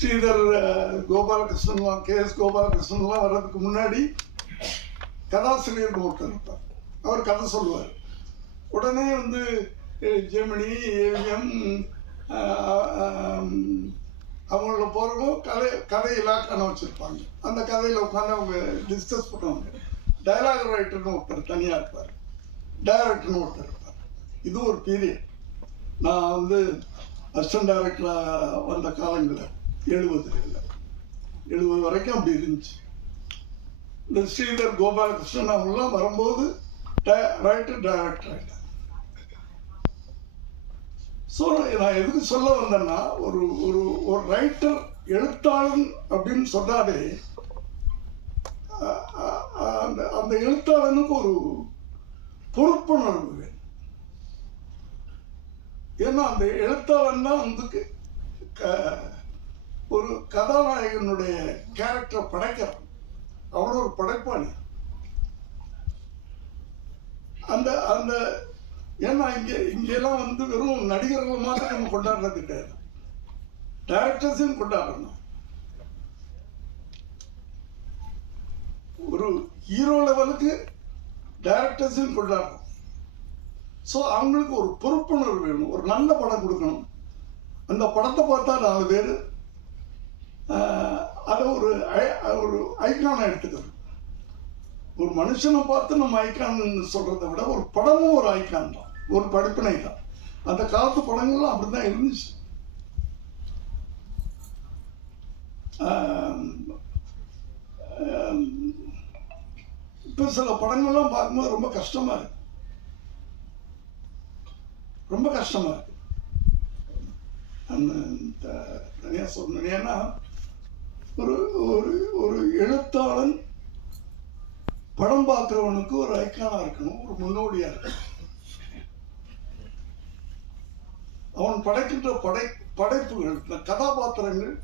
Sridhar கோபாலகிருஷ்ணன்லாம் KS கோபாலகிருஷ்ணன்லாம் வர்றதுக்கு முன்னாடி கதாசிரியர் ஒருத்தர் இருப்பார். அவர் கதை சொல்லுவார். உடனே வந்து ஜெமினி ஏவிஎம் அவங்கள போகிறவங்க கதை இலாக்கான வச்சுருப்பாங்க. அந்த கதையில் உட்காந்து அவங்க டிஸ்கஸ் பண்ணுவாங்க. டைலாக் ரைட்டர்னு ஒருத்தர் தனியாக இருப்பார், டைரக்டர்னு ஒருத்தர் இருப்பார். இது ஒரு பீரியட். நான் வந்து அசிஸ்டன்ட் டைரக்டராக வந்த காலங்களில் 70 வரைக்கும் அப்படி இருந்துச்சு. இந்த ஸ்ரீதர் கோபாலகிருஷ்ணன் அவங்களாம் வரும்போது ரைட்டர் டைரக்டர் ஆகிட்டாங்க. ஸோ நான் எதுக்கு சொல்ல வந்தேன்னா, ஒரு ஒரு ஒரு ரைட்டர் எழுத்தாளன் அப்படின்னு சொன்னாலே அந்த அந்த எழுத்தாளனுக்கு ஒரு பொறுப்புணர்வு வேணும். ஏன்னா அந்த எழுத்தாளன் தான் வந்து ஒரு கதாநாயகனுடைய கேரக்டரை படைக்கிறான். அவனோட ஒரு படைப்பாளி. அந்த அந்த ஏன்னா இங்கெல்லாம் வந்து வெறும் நடிகர்கள் மாதிரி நம்ம கொண்டாடுறது கிடையாது, டைரக்டர்ஸையும் கொண்டாடணும். ஒரு ஹீரோ லெவலுக்கு டைரக்டர்ஸையும் கொண்டாடணும். ஸோ அவங்களுக்கு ஒரு பொறுப்புணர்வு வேணும். ஒரு நல்ல படம் கொடுக்கணும். அந்த படத்தை பார்த்தா 4 பேர் அதை ஒரு ஐக்கானை எடுத்துக்கணும். ஒரு மனுஷனை பார்த்து நம்ம ஐக்கான் சொல்றதை விட ஒரு படமும் ஒரு ஐக்கான் தான், ஒரு படிப்பினை தான். அந்த காலத்து படங்கள்லாம் அப்படிதான் இருந்துச்சு. இப்போ சில படங்கள்லாம் பார்க்கும்போது ரொம்ப கஷ்டமா இருக்கு, ரொம்ப கஷ்டமா இருக்கு. தனியா சொல்லணும். ஏன்னா ஒரு ஒரு ஒரு எழுத்தாளன் படம் பார்க்கிறவனுக்கு ஒரு ஐக்கானா இருக்கணும், ஒரு முன்னோடியா இருக்கணும். அவன் படைக்கின்ற படைப்புகள், கதாபாத்திரங்கள்